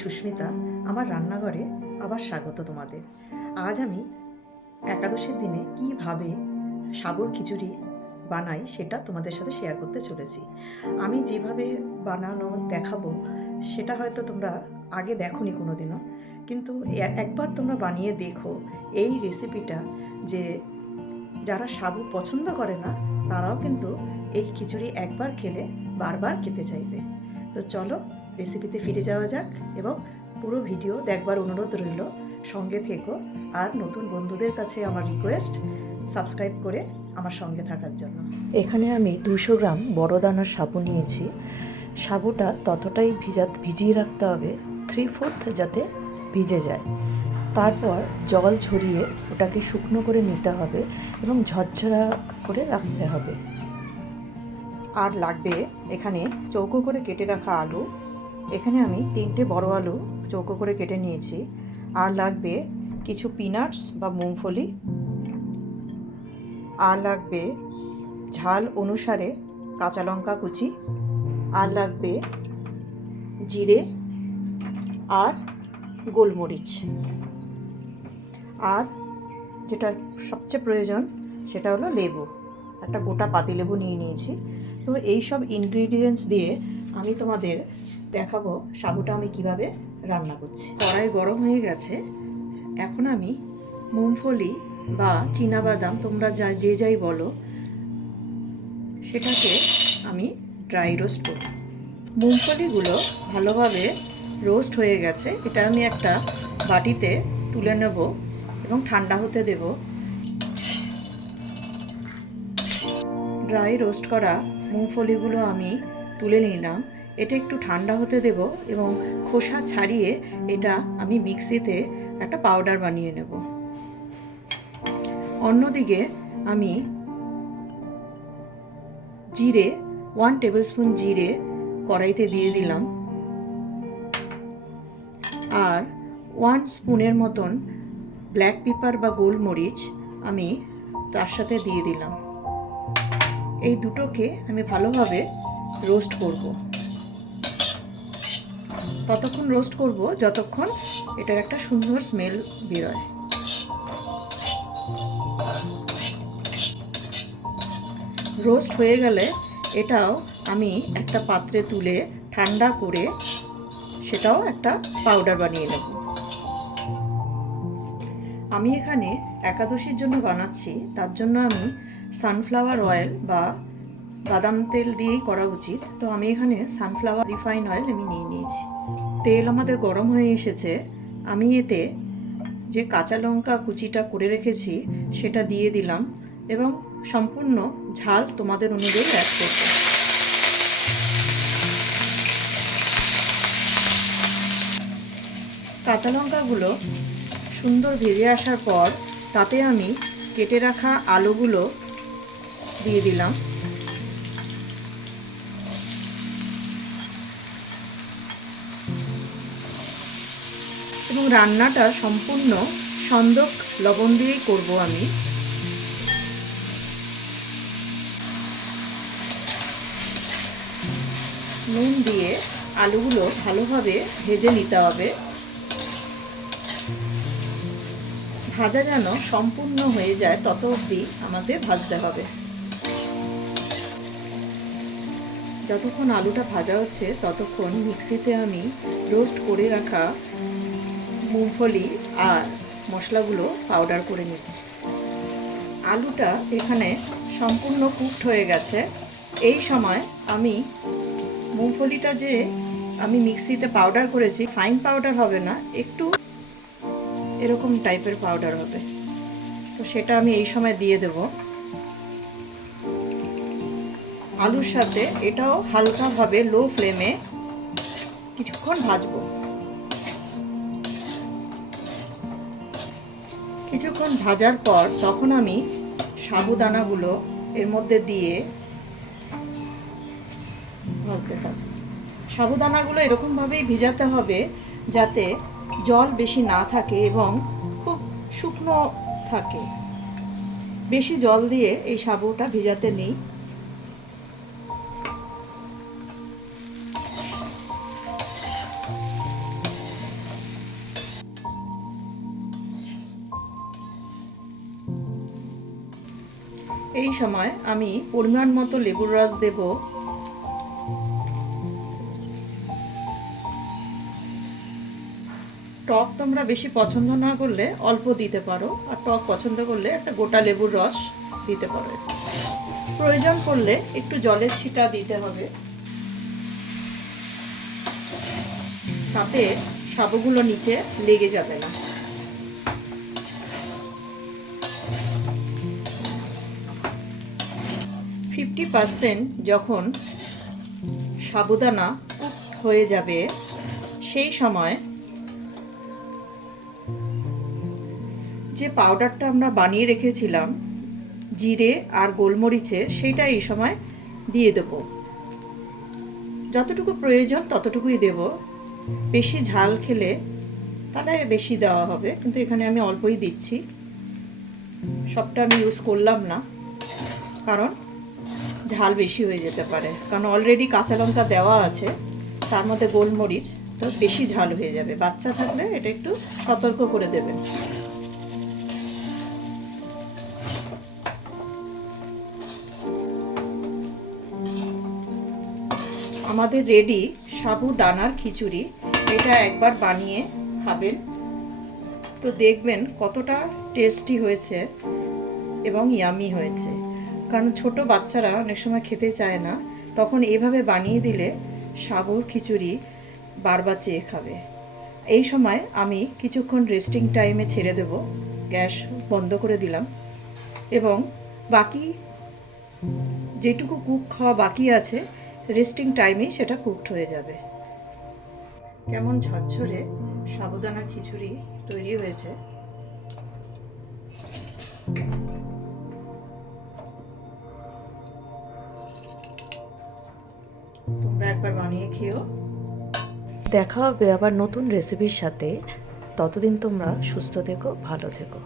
সুস্মিতা। আমার রান্নাঘরে আবার স্বাগত তোমাদের। আজ আমি একাদশীর দিনে কিভাবে সাবুর খিচুড়ি বানাই সেটা তোমাদের সাথে শেয়ার করতে চলেছি। আমি যেভাবে বানানো দেখাবো সেটা হয়তো তোমরা আগে দেখোনি কোনো দিনও, কিন্তু একবার তোমরা বানিয়ে দেখো এই রেসিপিটা, যে যারা সাবু পছন্দ করে না তারাও কিন্তু এই খিচুড়ি একবার খেলে বারবার খেতে চাইবে। তো চলো রেসিপিতে ফিরে যাওয়া যাক এবং পুরো ভিডিও দেখবার অনুরোধ রইল, সঙ্গে থেকো। আর নতুন বন্ধুদের কাছে আমার রিকোয়েস্ট, সাবস্ক্রাইব করে আমার সঙ্গে থাকার জন্য। এখানে আমি 200 গ্রাম বড় দানার সাবু নিয়েছি। সাবুটা ততটাই ভিজিয়ে রাখতে হবে 3/4 যাতে ভিজে যায়। তারপর জল ঝরিয়ে ওটাকে শুকনো করে নিতে হবে এবং ঝরঝরা করে রাখতে হবে। আর লাগবে এখানে চৌকো করে কেটে রাখা আলু। এখানে আমি 3টে বড় আলু চৌকো করে কেটে নিয়েছি। আর লাগবে কিছু পিনাটস বা মুংফলি। আর লাগবে ঝাল অনুসারে কাঁচা লঙ্কা কুচি। আর লাগবে জিরে আর গোলমরিচ। আর যেটা সবচেয়ে প্রয়োজন সেটা হলো লেবু। একটা গোটা পাতিলেবু নিয়ে নিয়েছি। তো এই সব ইনগ্রিডিয়েন্টস দিয়ে আমি তোমাদের দেখাবো সাবুটা আমি কিভাবে রান্না করছি। কড়াই গরম হয়ে গেছে। এখন আমি মুংফলি বা চীনাবাদাম, তোমরা যে যাই বলো, সেটাকে আমি ড্রাই রোস্ট করব। মুংফলিগুলো ভালোভাবে রোস্ট হয়ে গেছে। এটা আমি একটা বাটিতে তুলে নেব এবং ঠান্ডা হতে দেব। ড্রাই রোস্ট করা মুংফলিগুলো আমি তুলে নিলাম। এটা একটু ঠান্ডা হতে দেব এবং খোসা ছাড়িয়ে এটা আমি মিক্সিতে একটা পাউডার বানিয়ে নেব। অন্যদিকে আমি জিরে 1 টেবিলস্পুন জিরে কড়াইতে দিয়ে দিলাম। আর 1 স্পুনের মতন ব্ল্যাক পেপার বা গোলমরিচ আমি তার সাথে দিয়ে দিলাম। এই দুটোকে আমি ভালোভাবে রোস্ট করব। ততক্ষণ রোস্ট করব যতক্ষণ এটার একটা সুন্দর স্মেল বেরোয়। রোস্ট হয়ে গেলে এটাও আমি একটা পাত্রে তুলে ঠান্ডা করে সেটাও একটা পাউডার বানিয়ে নেব। আমি এখানে একাদশীর জন্য বানাচ্ছি, তার জন্য আমি সানফ্লাওয়ার অয়েল বা বাদাম তেল দিয়েই করা উচিত। তো আমি এখানে সানফ্লাওয়ার রিফাইন অয়েল আমি নিয়ে নিয়েছি। তেল আমাদের গরম হয়ে এসেছে। আমি এতে যে কাঁচা লঙ্কা কুচিটা করে রেখেছি সেটা দিয়ে দিলাম এবং সম্পূর্ণ ঝাল তোমাদের অনুযায়ী অ্যাড করব। কাঁচা লঙ্কাগুলো সুন্দর ভেজে আসার পর তাতে আমি কেটে রাখা আলুগুলো দিয়ে দিলাম এবং রান্নাটা সম্পূর্ণ সন্দক লবণ দিয়েই করব আমি। নুন দিয়ে আলুগুলো ভালোভাবে ভেজে নিতে হবে। ভাজা যেন সম্পূর্ণ হয়ে যায় তত অবধি আমাদের ভাজতে হবে। যতক্ষণ আলুটা ভাজা হচ্ছে ততক্ষণ মিক্সিতে আমি রোস্ট করে রাখা মুংফলি আর মশলাগুলো পাউডার করে নিচ্ছি। আলুটা এখানে সম্পূর্ণ কুকড হয়ে গেছে। এই সময় আমি মুংফলিটা যে আমি মিক্সিতে পাউডার করেছি, ফাইন পাউডার হবে না, একটু এরকম টাইপের পাউডার হবে, তো সেটা আমি এই সময় দিয়ে দেব। আলুর সাথে এটাও হালকাভাবে লো ফ্লেমে কিছুক্ষণ ভাজবো। কিছুক্ষণ ভাজার পর তখন আমি সাবুদানাগুলো এর মধ্যে দিয়ে ভাজতে থাকবো। সাবুদানাগুলো এরকমভাবেই ভিজাতে হবে যাতে জল বেশি না থাকে এবং খুব শুকনো থাকে। বেশি জল দিয়ে এই সাবুটা ভিজাতে নেই। এই সময় আমি পরিমাণ মতো লেবুর রস দেব। টক তোমরা বেশি পছন্দ না করলে অল্প দিতে পারো, আর টক পছন্দ করলে একটা গোটা লেবুর রস দিতে পারো। প্রয়োজন পড়লে একটু জলের ছিটা দিতে হবে, তাতে সাবুগুলো নিচে লেগে যাবে না। ফিফটি পার্সেন্ট যখন সাবুদানা হয়ে যাবে সেই সময় যে পাউডারটা আমরা বানিয়ে রেখেছিলাম জিরে আর গোলমরিচের, সেটা এই সময় দিয়ে দেব। যতটুকু প্রয়োজন ততটুকুই দেব। বেশি ঝাল খেলে তাহলে বেশি দেওয়া হবে, কিন্তু এখানে আমি অল্পই দিচ্ছি। সবটা আমি ইউজ করলাম না, কারণ ঝাল বেশি হয়ে যেতে পারে, কারণ অলরেডি কাঁচা লঙ্কা দেওয়া আছে, তার মধ্যে গোলমরিচ, তো বেশি ঝাল হয়ে যাবে। বাচ্চা থাকলে এটা একটু সতর্ক করে দেবেন। আমাদের রেডি সাবুদানার খিচুড়ি। এটা একবার বানিয়ে খাবেন তো দেখবেন কতটা টেস্টি হয়েছে এবং ইয়ামি হয়েছে। কারণ ছোট বাচ্চারা অনেক সময় খেতে চায় না, তখন এভাবে বানিয়ে দিলে সাবুর খিচুড়ি বারবার চেয়ে খাবে। এই সময় আমি কিছুক্ষণ রেস্টিং টাইমে ছেড়ে দেব, গ্যাস বন্ধ করে দিলাম, এবং বাকি যেটুকু কুক খাওয়া বাকি আছে রেস্টিং টাইমেই সেটা কুকড হয়ে যাবে। কেমন ঝরঝরে সাবুদানার খিচুড়ি তৈরি হয়েছে। তোমরা একবার বানিয়ে খেও। দেখা হবে আবার নতুন রেসিপির সাথে। ততদিন তোমরা সুস্থ থেকো, ভালো থেকো।